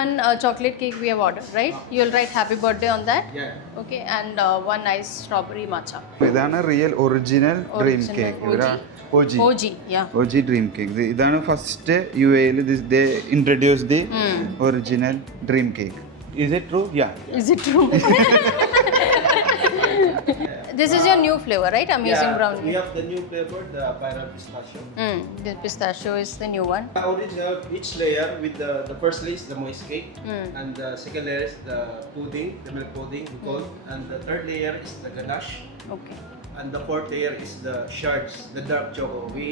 one chocolate cake we have ordered, right? You'll write happy birthday on that. Yeah. Okay, and one nice strawberry matcha. ഇതാണ് real original dream cake. ഇവരാ OG, yeah. OG dream cake. ഇതാണ് first UAE they introduced the original dream cake. Is it true? Yeah. Is it true? This is your new flavor, right? Amazing We brownie. have the new flavor, the spiral pistachio. The pistachio is the new one. Original, each layer with the first layer is the moist cake, and the second layer is the pudding, the milk pudding we call, and the third layer is the ganache, Okay. and the fourth layer is the shards, the dark choco. We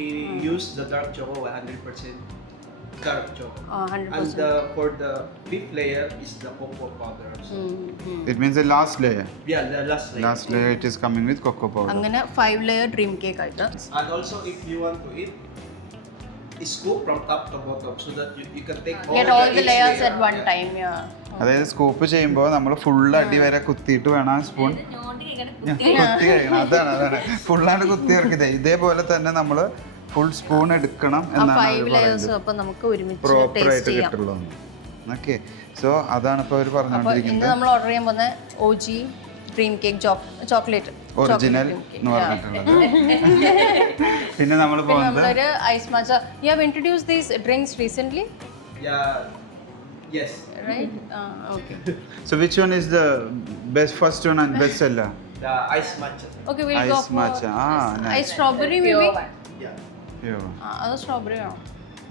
use the dark choco 100% dark choco. 100%. And for the fifth layer is the cocoa powder also. It means the last layer. Yeah, the last layer. Last layer it is coming with cocoa powder. അങ്ങനെ 5 layer dream cake ആയിട്ട്. And also if you want to eat, scoop from top to bottom so that you can take Get all the each layers layer. at one time, yeah. അതായത് scoop ചെയ്യുമ്പോൾ നമ്മൾ full അടി വരെ കുത്തിയിട്ട് വേണം spoon കുത്തി കഴിക്കണം. അതാണ് ഫുള്ളായിട്ട് കുത്തി ഇറക്കിയത്. ഇതേപോലെ തന്നെ നമ്മൾ ഫുൾ സ്പൂൺ എടുക്കണം എന്നാണ് 5 layers അപ്പോൾ നമുക്ക് ഒരുമിച്ച് പ്രോപ്പർ ടേസ്റ്റ് ആയിട്ട് ചെയ്യാം. കിട്ടുള്ളൂ. ഓക്കെ, സോ അതാണ് ഇപ്പോൾ അവർ അപ്പോൾ ഇന്ന് പറഞ്ഞുകൊണ്ടിരിക്കുന്നത്. നമ്മൾ ഓർഡർ ചെയ്യാൻ പോകുന്ന OG dream cake chocolate original എന്ന് പറഞ്ഞിട്ടുള്ളത്. പിന്നെ നമ്മൾ പോകുന്നത് നമ്മളൊരു ice matcha. You have introduce these drinks recently, Yeah. Yes. Right? Okay. So which one is the best first one and best seller? The ice matcha. Okay, we'll go Ice for matcha. Nice. ice strawberry maybe. Yeah. Yeah. അത് strawberry ആണോ?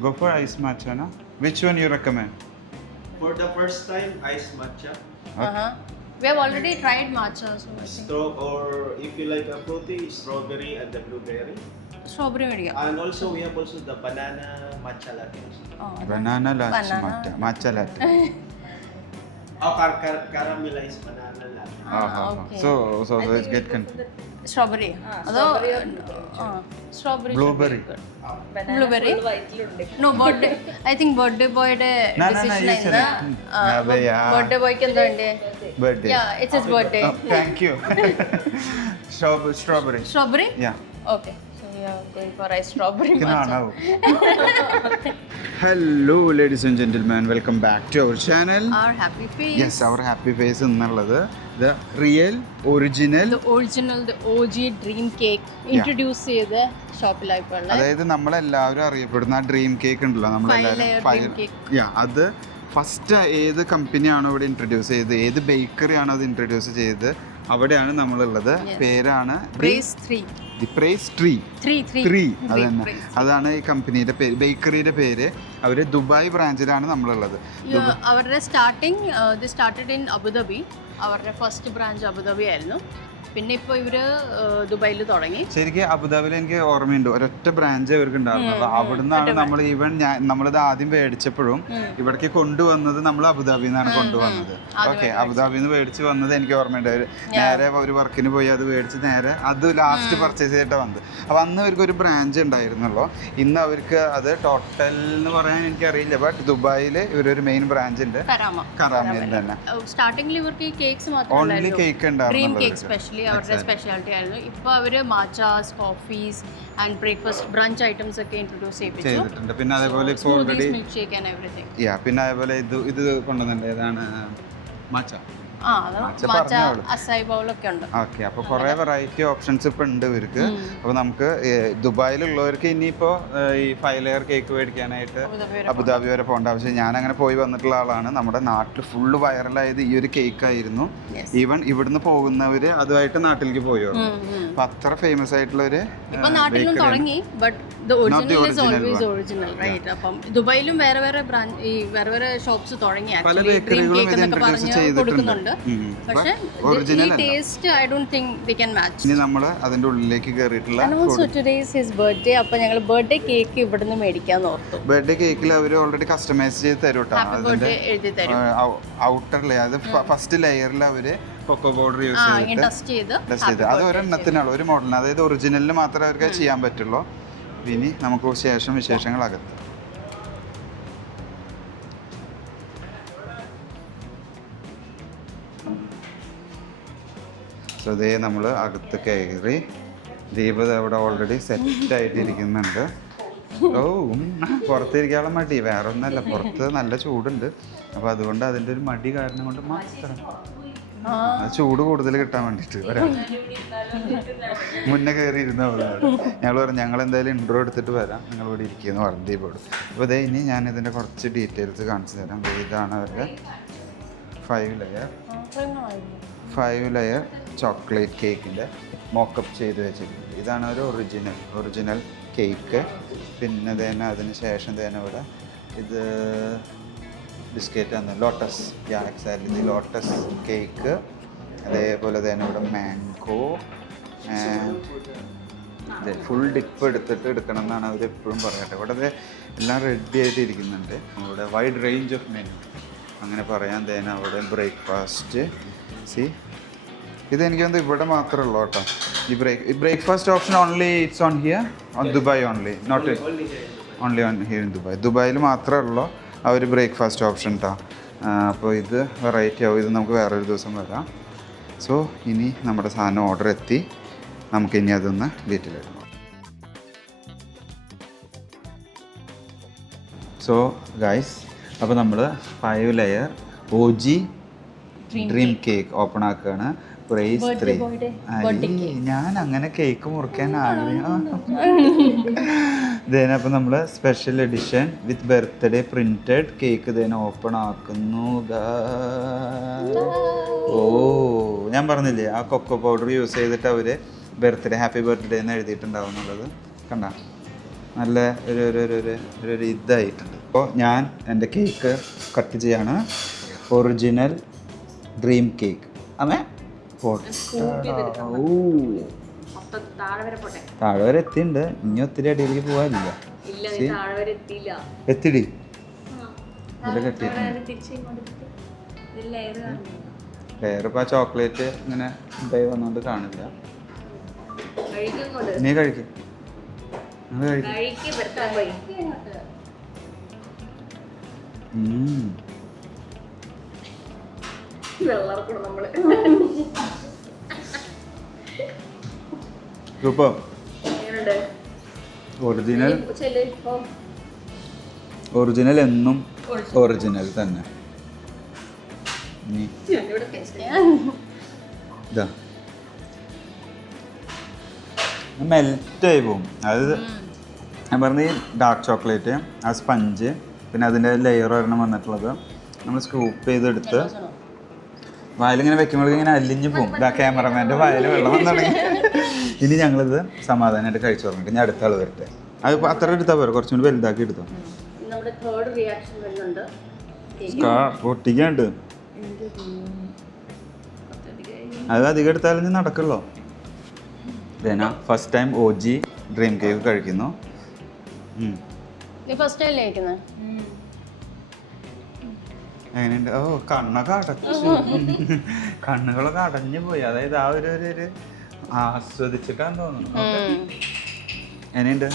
Go for ice matcha, na? Which one you recommend? For the first time, ice matcha. We have already tried matcha, so I think Or if you like a fruity, strawberry and the blueberry. strawberry മേടിക്കാം. And also we have also the banana matcha latte. Banana latte Banana. matcha. Matcha latte. Oh, caramelized banana latte. Okay. So let's get confused. Strawberry. അതോ strawberry. Blueberry. Blueberry. No, birthday. I think birthday boyയുടെ No, decision you ആയിരുന്നു. select. Yeah. Birthday boyക്ക് എന്താ വേണ്ടേ? Birthday. Yeah, it's his birthday. Oh, thank you. Strawberry. Strawberry? Yeah. Okay. So we are going for ice strawberry matcha. Hello ladies and gentlemen, welcome back to our channel. Our happy face. Yes, our happy face എന്നുള്ളത് the real original. The original, the OG dream cake introduce ചെയ്ത ഷോപ്പിലായിട്ടുള്ള അതായത് നമ്മളെല്ലാവരും അറിയപ്പെടുന്ന ആ dream cake ഉണ്ടല്ലോ, നമ്മളെല്ലാവരും അത് first ഏത് കമ്പനിയാണോ ഇവിടെ ഇൻട്രൊഡ്യൂസ് ചെയ്തത്, ഏത് ബേക്കറി ആണോ അത് ഇൻട്രൊഡ്യൂസ് ചെയ്തത്, അവിടെയാണ് നമ്മളുള്ളത്. പേരാണ് ദി പ്രൈസ് ട്രീ. അത് തന്നെ, അതാണ് ഈ കമ്പനിയുടെ പേര്, ബേക്കറിയുടെ പേര്. അവർ ദുബായ് ബ്രാഞ്ചിലാണ് നമ്മളുള്ളത്. അവരുടെ സ്റ്റാർട്ടഡ് ഇൻ അബുദാബി. അവരുടെ ഫസ്റ്റ് ബ്രാഞ്ച് അബുദാബി ആയിരുന്നു. പിന്നെ ഇപ്പോൾ ഇവര് ദുബായിൽ തുടങ്ങി. ശരിക്കും അബുദാബിയിൽ എനിക്ക് ഓർമ്മയുണ്ട് ഒരൊറ്റ ബ്രാഞ്ച് ഇവർക്ക് ഉണ്ടായിരുന്നത്. അവിടുന്നാണ് നമ്മൾ നമ്മളിത് ആദ്യം മേടിച്ചപ്പോഴും ഇവിടേക്ക് കൊണ്ടുവന്നത് നമ്മൾ അബുദാബിയിൽ നിന്നാണ് കൊണ്ടുവന്നത്. ഓക്കെ, അബുദാബിയിൽ നിന്ന് മേടിച്ച് വന്നത് എനിക്ക് ഓർമ്മയുണ്ട്. നേരെ ഒരു വർക്കിന് പോയി അത് മേടിച്ച് നേരെ അത് ലാസ്റ്റ് പർച്ചേസ് ചെയ്തിട്ടാണ് വന്നത്. അപ്പോൾ അന്ന് അവർക്ക് ഒരു ബ്രാഞ്ച് ഉണ്ടായിരുന്നുള്ളൂ. ഇന്ന് അവർക്ക് അത് ടോട്ടൽ എന്ന് പറയാൻ എനിക്കറിയില്ല, ബട്ട് ദുബായിൽ ഇവരൊരു മെയിൻ ബ്രാഞ്ച് ഉണ്ട്, കറാമയിൽ തന്നെ. സ്റ്റാർട്ടിങ്ങിൽ ഇവർക്ക് കേക്ക്സ് ഓൺലി കേക്ക് ഉണ്ടായിരുന്നു, അവരുടെ സ്പെഷ്യാലിറ്റി ആയിരുന്നു. ഇപ്പോൾ അവർ matchas, coffees and breakfast brunch items ഒക്കെ ഇൻട്രൊഡ്യൂസ് ചെയ്തിട്ടുണ്ട്. പിന്നെ അതേപോലെ ഇപ്പോൾ ഓൾറെഡി പിന്നെ അതേപോലെ ഇത് കൊണ്ടുവന്നിട്ടുണ്ട്. ഏതാണ് മാച്ച. ഓക്കെ, അപ്പോൾ കുറേ വെറൈറ്റി ഓപ്ഷൻസ് ഇപ്പം ഉണ്ട് ഇവർക്ക്. അപ്പോൾ നമുക്ക് ദുബായിലുള്ളവർക്ക് ഇനിയിപ്പോൾ ഈ 5 ലെയർ കേക്ക് മേടിക്കാനായിട്ട് അബുദാബി വരെ പോകേണ്ട ആവശ്യം. ഞാനങ്ങനെ പോയി വന്നിട്ടുള്ള ആളാണ്. നമ്മുടെ നാട്ടിൽ ഫുള്ള് വൈറലായത് ഈ ഒരു കേക്കായിരുന്നു. ഈവൻ ഇവിടുന്ന് പോകുന്നവർ അതുമായിട്ട് നാട്ടിലേക്ക് പോയോ. അപ്പം അത്ര ഫേമസ് ആയിട്ടുള്ളൊരു പല ബേക്കറികളും ഇത് ഇൻട്രൊഡ്യൂസ് ചെയ്തിട്ടുണ്ട്. ഇനി നമ്മൾ അതിന്റെ ഉള്ളിലേക്ക് കയറിയിട്ടുള്ള ബർത്ത്ഡേ കേക്ക് ഇവിടുന്ന് മേടിക്കാന്ന് ഓർത്തു. ബർത്ത്ഡേ കേക്കിൽ അവർ ഓൾറെഡി കസ്റ്റമൈസ് ചെയ്ത് തരും കേട്ടോ. അതിന്റെ ഔട്ടർ അത് ഫസ്റ്റ് ലെയറിൽ അവര് കൊക്കോ പൗഡർ യൂസ് ചെയ്ത് അത് ഒരെണ്ണത്തിനാണ്, ഒരു മോഡലിന്, അതായത് ഒറിജിനലിന് മാത്രമേ അവർക്ക് ചെയ്യാൻ പറ്റുള്ളൂ. ഇനി നമുക്ക് ശേഷം വിശേഷങ്ങളകത്ത്. സോ അതേ നമ്മൾ അകത്ത് കയറി. ദീപത് അവിടെ ഓൾറെഡി സെറ്റ് ആയിട്ടിരിക്കുന്നുണ്ട്. ഓ, പുറത്തിരിക്കാനുള്ള മടി വേറെ ഒന്നല്ല, പുറത്ത് നല്ല ചൂടുണ്ട്. അപ്പോൾ അതുകൊണ്ട് അതിൻ്റെ ഒരു മടി കാരണം കൊണ്ട് മാത്രം അത് ചൂട് കൂടുതൽ കിട്ടാൻ വേണ്ടിയിട്ട് ഒരാൾ മുന്നേ കയറി ഇരുന്ന ഞങ്ങൾ പറഞ്ഞു ഞങ്ങൾ എന്തായാലും ഇൻട്രോ എടുത്തിട്ട് വരാം, നിങ്ങൾ ഇവിടെ ഇരിക്കുകയെന്ന് പറഞ്ഞു ദീപോട്. അപ്പോൾ അതേ ഇനി ഞാൻ ഇതിൻ്റെ കുറച്ച് ഡീറ്റെയിൽസ് കാണിച്ചു തരാം. ഇതാണ് അവരുടെ 5 ലെയർ ചോക്ലേറ്റ് കേക്കിൻ്റെ മോക്കപ്പ് ചെയ്ത് വെച്ചിട്ടുണ്ട്. ഇതാണ് ഒരു ഒറിജിനൽ കേക്ക്. പിന്നെ തന്നെ അതിന് ശേഷം തന്നെ ഇവിടെ ഇത് ബിസ്ക്കറ്റ് ആണ്, ലോട്ടസ്, എക്സാക്ട്ലി ലോട്ടസ് കേക്ക്. അതേപോലെ തന്നെ ഇവിടെ മാംഗോ ഫുൾ ഡിപ്പ് എടുക്കണം എന്നാണ് അവർ എപ്പോഴും പറയട്ടെ. ഇവിടെ എല്ലാം റെഡി ആയിട്ട് ഇരിക്കുന്നുണ്ട്. ഇവിടെ വൈഡ് റേഞ്ച് ഓഫ് മെനു അങ്ങനെ പറയാൻ തന്നെ. അവിടെ ബ്രേക്ക്ഫാസ്റ്റ് ഇത് എനിക്ക് തോന്നുന്നു ഇവിടെ മാത്രമേ ഉള്ളൂ കേട്ടോ. ഈ breakfast option only it's on here on Dubai only, not only on here in Dubai. ദുബായിൽ മാത്രമേ ഉള്ളൂ ആ ഒരു ബ്രേക്ക്ഫാസ്റ്റ് ഓപ്ഷൻ കേട്ടോ. അപ്പോൾ ഇത് വെറൈറ്റി ആവും. ഇത് നമുക്ക് വേറൊരു ദിവസം വരാം. സോ ഇനി നമ്മുടെ സാധനം ഓർഡർ എത്തി, നമുക്കിനി അതൊന്ന് ഡീറ്റെയിൽ ആയിട്ട് നോക്കാം. സോ ഗൈസ്, അപ്പോൾ നമ്മൾ 5 layer OG dream cake open ആക്കുകയാണ്. പ്രൈസ് 3. ഞാൻ അങ്ങനെ കേക്ക് മുറിക്കാൻ ആഗ്രഹം. ഇതേനെ അപ്പോൾ നമ്മൾ സ്പെഷ്യൽ എഡിഷൻ വിത്ത് ബർത്ത്ഡേ പ്രിന്റഡ് കേക്ക് ഇതേനെ ഓപ്പൺ ആക്കുന്നു. ഓ ഞാൻ പറഞ്ഞില്ലേ ആ കൊക്കോ പൗഡർ യൂസ് ചെയ്തിട്ട് അവർ ബർത്ത്ഡേ ഹാപ്പി ബർത്ത്ഡേ എന്ന് എഴുതിയിട്ടുണ്ടാവും എന്നുള്ളത് കണ്ട. നല്ല ഒരു ഇതായിട്ടുണ്ട്. അപ്പോൾ ഞാൻ എൻ്റെ കേക്ക് കട്ട് ചെയ്യാണ്. Original dream cake. അമ്മേ താഴെ വരെ എത്തിണ്ട്. ഇനി ഒത്തിരി അടിയിലേക്ക് പോകാനില്ല. എത്തിടി ഇവിടെ കെട്ടിയിട്ടുണ്ട്. ലെയറിപ്പോൾ ആ ചോക്ലേറ്റ് ഇങ്ങനെ ഇതായി വന്നുകൊണ്ട് കാണില്ല. നീ കഴിക്കും സൂപ്പർ. ഒറിജിനൽ എന്നും ഒറിജിനൽ തന്നെ. ഇതാ മെൽറ്റായി പോകും. അതായത് ഞാൻ പറഞ്ഞ ഈ ഡാർക്ക് ചോക്ലേറ്റ്, ആ സ്പഞ്ച്, പിന്നെ അതിൻ്റെ ലെയർ ഒരെണ്ണം വന്നിട്ടുള്ളത് നമ്മൾ സ്കൂപ്പ് ചെയ്തെടുത്ത് വയലിങ്ങനെ വെക്കുമ്പോഴേക്കും ഇങ്ങനെ അലിഞ്ഞ് പോകും. ഇതാ ക്യാമറമാൻ്റെ വയൽ വെള്ളം വന്നിട്ടുണ്ടെങ്കിൽ ഇനി ഞങ്ങളിത് സമാധാനമായിട്ട് കഴിച്ചു തുടങ്ങിയിട്ട് ഞാൻ അടുത്ത ആൾ വരട്ടെ. അത് അത്ര എടുത്താൽ പോരാ, കുറച്ചും കൂടി വലുതാക്കി എടുത്തോ. പൊട്ടിക്കാണ്ട് അത് അധികം എടുത്താലും നടക്കുള്ളൂ. ദേന first time OG dream cake കഴിക്കുന്നു. എങ്ങനെയുണ്ട്? ഓ കണ്ണൊക്കെ അടച്ചു, കണ്ണുകളൊക്കെ അടഞ്ഞു പോയി. അതായത് ആ ഒരു ആസ്വദിച്ചിട്ടാന്ന് തോന്നുന്നു. എങ്ങനെയുണ്ട്?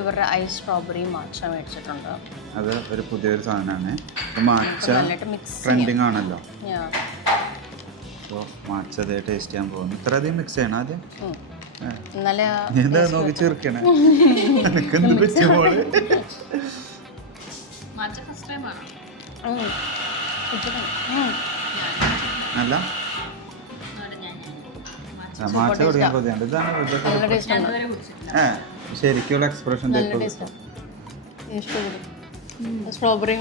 ഇവരുടെ ഐസ് സ്ട്രോബെറി മാച്ച മേടിച്ചിട്ടുണ്ട്. അത് ഒരു പുതിയൊരു സാധനമാണ്. മാച്ച ട്രെൻഡിങ് ആണല്ലോ. അപ്പോൾ മാച്ച അതേ ടേസ്റ്റ് ചെയ്യാൻ പോകുന്നു. ഇത്ര അധികം മിക്സ് ചെയ്യണം ആദ്യം. എന്താ നോക്കി ചേർക്കണേ? അല്ല മാച്ച കുടിക്കാൻ കൊതിയുണ്ട്. ഇതാണ് ശരിക്കുള്ള എക്സ്പ്രഷൻ. സ്ട്രോബെറി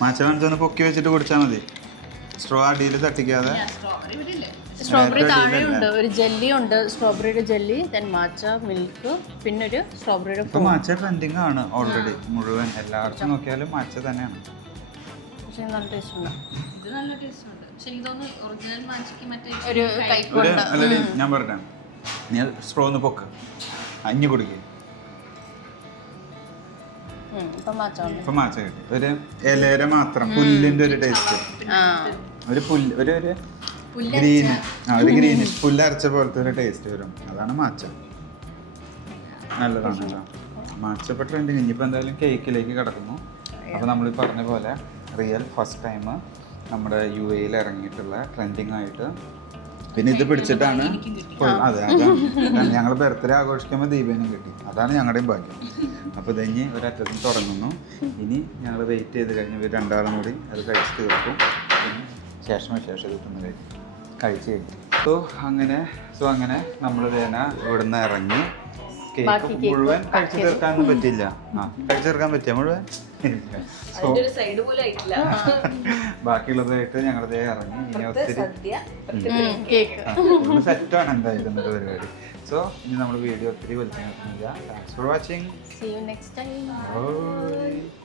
മാച്ച മനസ്സൊന്ന് പൊക്കി വെച്ചിട്ട് കുടിച്ചാൽ മതി. സ്ട്രോ അടിയിൽ തട്ടിക്കാതെ. സ്ട്രോബെറി താഴെയുണ്ട്, ഒരു ജെല്ലി ഉണ്ട്, സ്ട്രോബെറിയുടെ ജെല്ലി, ദെൻ മാച്ച മിൽക്ക്, പിന്നെ ഒരു സ്ട്രോബെറിയുടെ. ഇപ്പൊ മാച്ച ട്രെൻഡിങ് ആണ് ഓൾറെഡി മുഴുവൻ. എല്ലാവർക്കും നോക്കിയാലും മാച്ച തന്നെയാണ്. പക്ഷേ നല്ല ടേസ്റ്റ് ഉണ്ട്. ഇത് നല്ല ടേസ്റ്റ് ഉണ്ട്. പക്ഷെ എനിക്ക് തോന്നുന്നു ഒറിജിനൽ മാച്ചയ്ക്ക് മറ്റേ ഒരു കൈക്കൊണ്ട്. അല്ലടി ഞാൻ പറഞ്ഞ നീ സ്ട്രോ ഒന്ന് പൊക്ക്, അഞ്ഞു കുടിക്കുക. ഇപ്പൊ മാച്ച കിട്ടി. ഒരു ഇലര മാത്രം പുല്ലിന്റെ ഒരു ടേസ്റ്റ്. ഒരു പുല്ല് ഒരു ഗ്രീൻ ഒരു ഗ്രീനിഷ് പുല്ല് അരച്ച പോലത്തെ ഒരു ടേസ്റ്റ് വരും. അതാണ് മാച്ച. നല്ലതാണല്ലോ മാച്ച. ഇപ്പോൾ ട്രെൻഡിങ്. ഇനിയിപ്പോൾ എന്തായാലും കേക്കിലേക്ക് കിടക്കുന്നു. അപ്പോൾ നമ്മൾ പറഞ്ഞ പോലെ റിയൽ ഫസ്റ്റ് ടൈം നമ്മുടെ UAE ഇറങ്ങിയിട്ടുള്ള ട്രെൻഡിങ് ആയിട്ട് പിന്നെ ഇത് പിടിച്ചിട്ടാണ് അതെ അതാണ് ഞങ്ങൾ ബർത്ത്ഡേ ആഘോഷിക്കുമ്പോൾ ദീപനും കിട്ടി. അതാണ് ഞങ്ങളുടെയും ഭാഗ്യം. അപ്പോൾ ഇതഞ്ഞ് ഒരറ്റത്തും തുടങ്ങുന്നു. ഇനി ഞങ്ങൾ വെയിറ്റ് ചെയ്ത് കഴിഞ്ഞ് ഇവർ രണ്ടാളും കൂടി അത് കഴിച്ച് തീർക്കും. പിന്നെ ശേഷം കിട്ടുന്ന കഴിച്ച് കഴിഞ്ഞു. സോ അങ്ങനെ നമ്മൾ വേന ഇവിടുന്ന് ഇറങ്ങി. കേക്ക് മുഴുവൻ കഴിച്ചു തീർക്കാനൊന്നും പറ്റില്ല. കഴിച്ചു തീർക്കാൻ പറ്റിയ മുഴുവൻ ബാക്കിയുള്ളതായിട്ട് ഞങ്ങളതേ ഇറങ്ങി. ഇനി ഒത്തിരി സെറ്റാണ് എന്തായാലും പരിപാടി. സോ ഇനി നമ്മൾ വീഡിയോ ഒത്തിരി വലിച്ചു നിർത്തുന്നില്ല. Thanks for watching. See you next time. Bye.